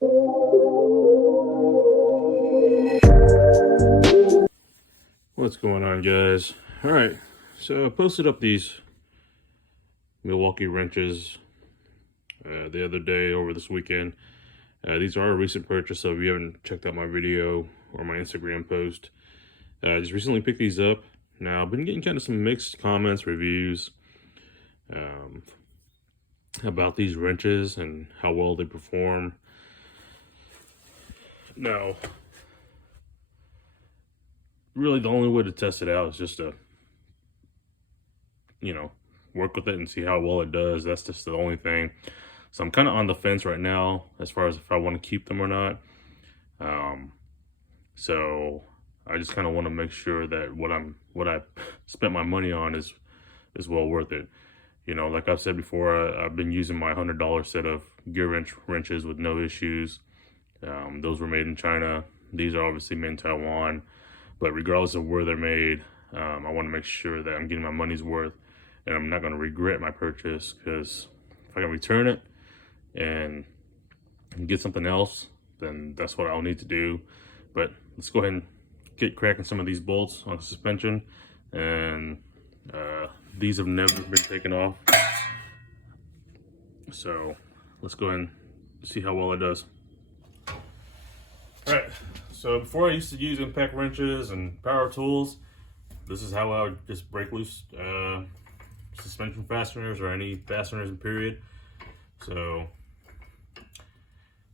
What's going on, guys? All right, so I posted up these Milwaukee wrenches the other day over this weekend. These are a recent purchase, so if you haven't checked out my video or my Instagram post, I just recently picked these up. Now, I've been getting kind of some mixed comments, reviews about these wrenches and how well they perform. Now, really the only way to test it out is just to, work with it and see how well it does. That's just the only thing. So I'm kind of on the fence right now as far as if I want to keep them or not. So I just kind of want to make sure that what I spent my money on is well worth it. Like I've said before, I've been using my $100 set of gear wrenches with no issues. Those were made in China. These are obviously made in Taiwan. But regardless of where they're made, I want to make sure that I'm getting my money's worth and I'm not going to regret my purchase, because if I can return it and get something else, then that's what I'll need to do. But let's go ahead and get cracking some of these bolts on the suspension. And these have never been taken off. So let's go ahead and see how well it does. All right, so before I used to use impact wrenches and power tools, this is how I would just break loose suspension fasteners or any fasteners in period. So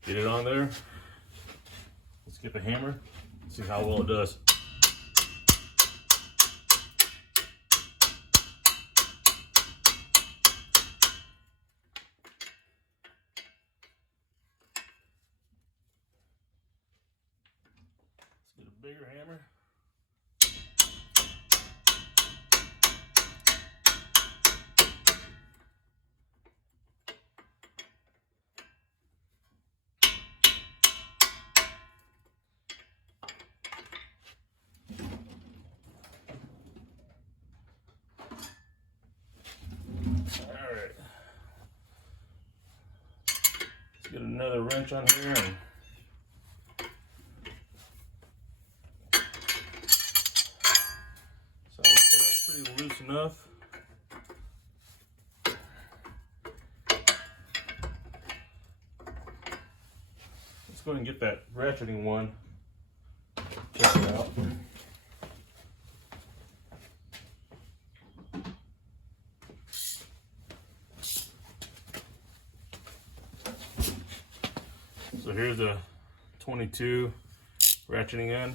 get it on there. Let's get the hammer, see how well it does. Let's get a bigger hammer. Alright, let's get another wrench on here. So I would say that's pretty loose enough. Let's go ahead and get that ratcheting one. Check it out. So here's a 22 ratcheting end.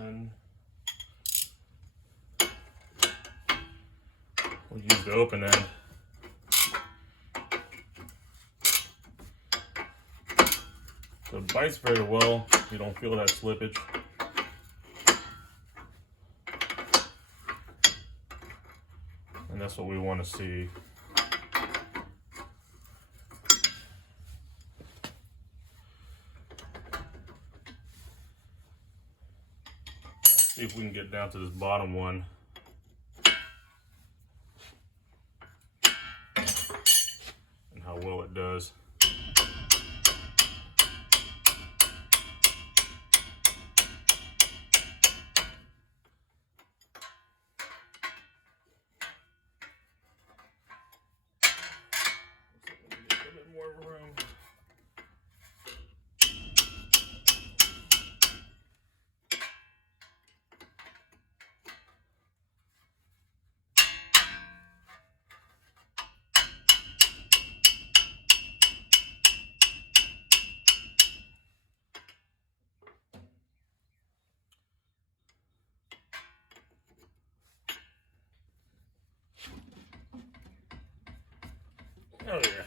And we'll use the open end. So it bites very well. You don't feel that slippage. And that's what we want to see. See if we can get down to this bottom one. And how well it does. Looks like we get a bit more room. Oh yeah.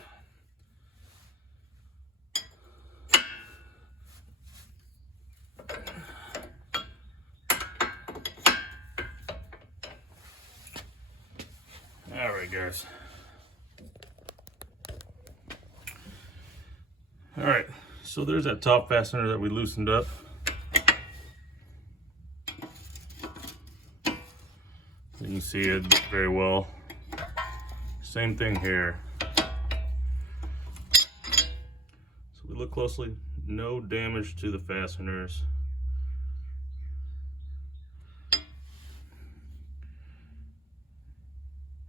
guys. All right, so there's that top fastener that we loosened up. You can see it very well. Same thing here. So we look closely, no damage to the fasteners.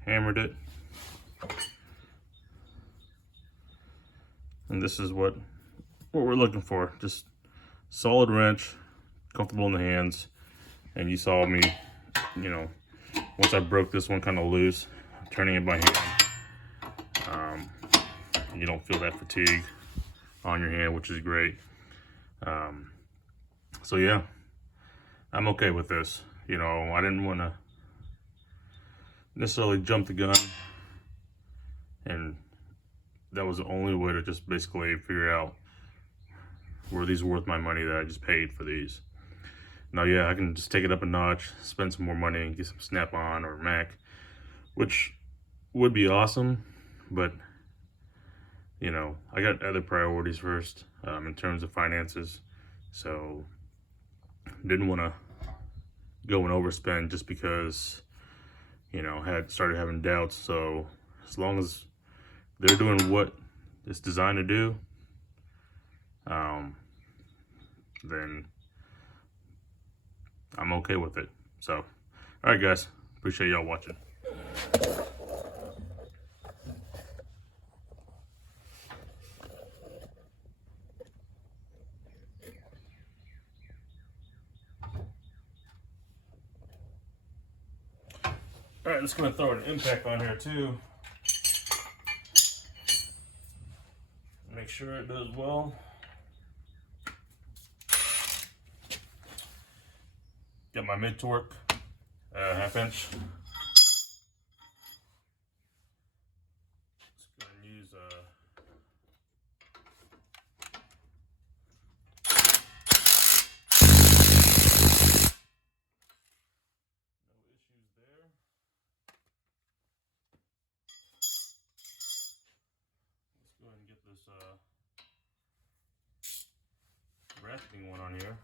Hammered it. And this is what we're looking for. Just solid wrench, comfortable in the hands. And you saw me, you know, once I broke this one kind of loose, turning it by hand. You don't feel that fatigue on your hand, which is great. So yeah, I'm okay with this. You know, I didn't want to necessarily jump the gun, and that was the only way to just basically figure out were these worth my money that I just paid for these. Now, yeah, I can just take it up a notch, spend some more money, and get some Snap-on or Mac, which would be awesome, but you know, I got other priorities first in terms of finances, so didn't want to go and overspend just because, you know, had started having doubts. So as long as they're doing what it's designed to do, then I'm okay with it. So, all right, guys, appreciate y'all watching. All right, just gonna throw an impact on here too. Make sure it does well. Got my mid torque, 1/2 inch. Just gonna use no issues there. Let's go ahead and get this ratcheting one on here.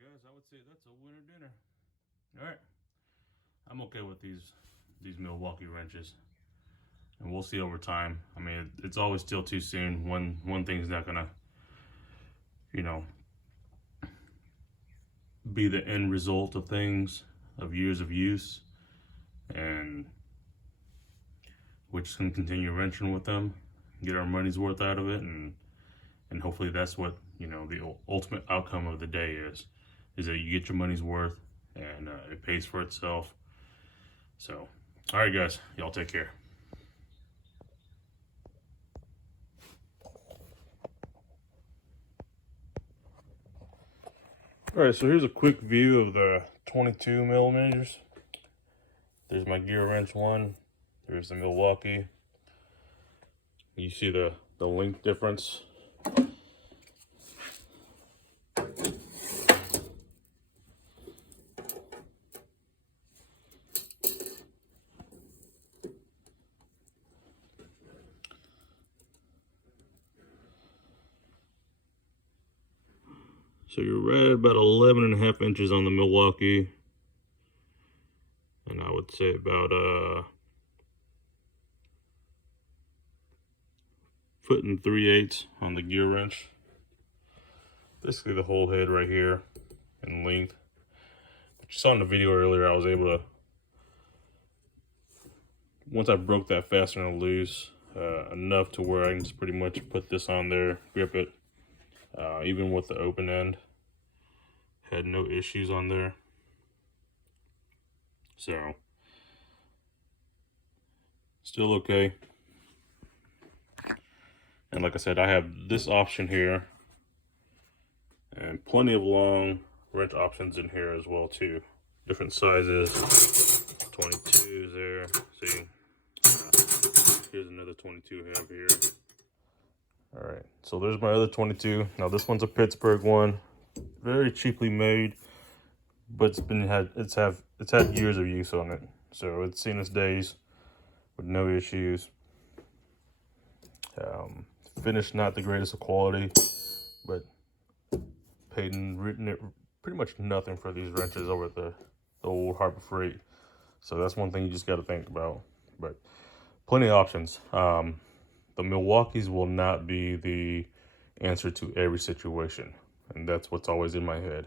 Guys, I would say that's a winner dinner. All right, I'm okay with these Milwaukee wrenches, and we'll see over time. I mean, it's always still too soon. One thing's not gonna, you know, be the end result of things, of years of use, and we're just gonna continue wrenching with them, get our money's worth out of it, and hopefully that's what, you know, the ultimate outcome of the day is that you get your money's worth and it pays for itself. So, all right, guys, y'all take care. All right, so here's a quick view of the 22 millimeters. There's my gear wrench one. There's the Milwaukee. You see the length difference. So you're right at about 11.5 inches on the Milwaukee, and I would say about 1 3/8 on the gear wrench. Basically the whole head right here in length. But you saw in the video earlier, I was able to, once I broke that fastener loose, enough to where I can just pretty much put this on there, grip it, even with the open end. Had no issues on there. So, still okay. And like I said, I have this option here And plenty of long wrench options in here as well too. Different sizes, 22s there. See, here's another 22 have here. All right, so there's my other 22. Now this one's a Pittsburgh one, very cheaply made, but it's had years of use on it, so it's seen its days with no issues. Finish not the greatest of quality, but paid and written it pretty much nothing for these wrenches over at the old Harbor Freight. So that's one thing you just got to think about. But plenty of options. The Milwaukees will not be the answer to every situation, and that's what's always in my head.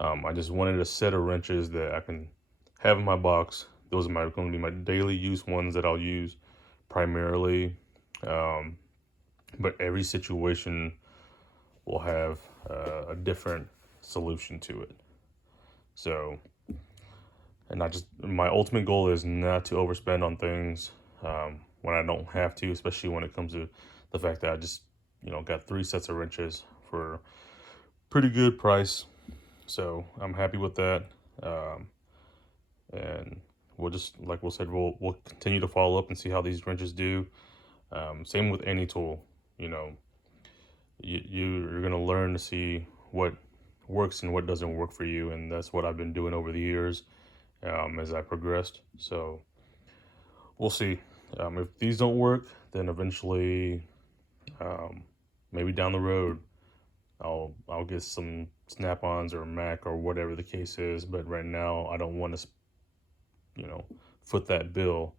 I just wanted a set of wrenches that I can have in my box. Those are going to be my daily use ones that I'll use primarily. But every situation will have a different solution to it. So, and my ultimate goal is not to overspend on things when I don't have to, especially when it comes to the fact that I just, got 3 sets of wrenches for pretty good price. So I'm happy with that. And we'll just, like we said, we'll continue to follow up and see how these wrenches do. Same with any tool, you're going to learn to see what works and what doesn't work for you. And that's what I've been doing over the years as I progressed. So we'll see. If these don't work, then eventually, maybe down the road, I'll get some Snap-ons or Mac or whatever the case is. But right now, I don't want to, foot that bill.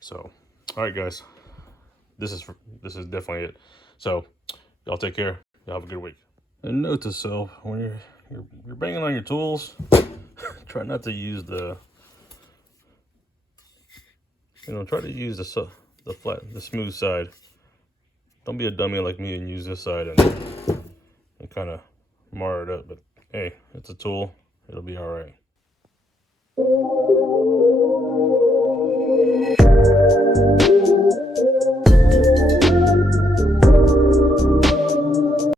So, all right, guys, this is definitely it. So, y'all take care. Y'all have a good week. And note to self: when you're banging on your tools, try not to use the try to use the smooth side. Don't be a dummy like me and use this side and kind of mar it up. But hey, it's a tool. It'll be all right.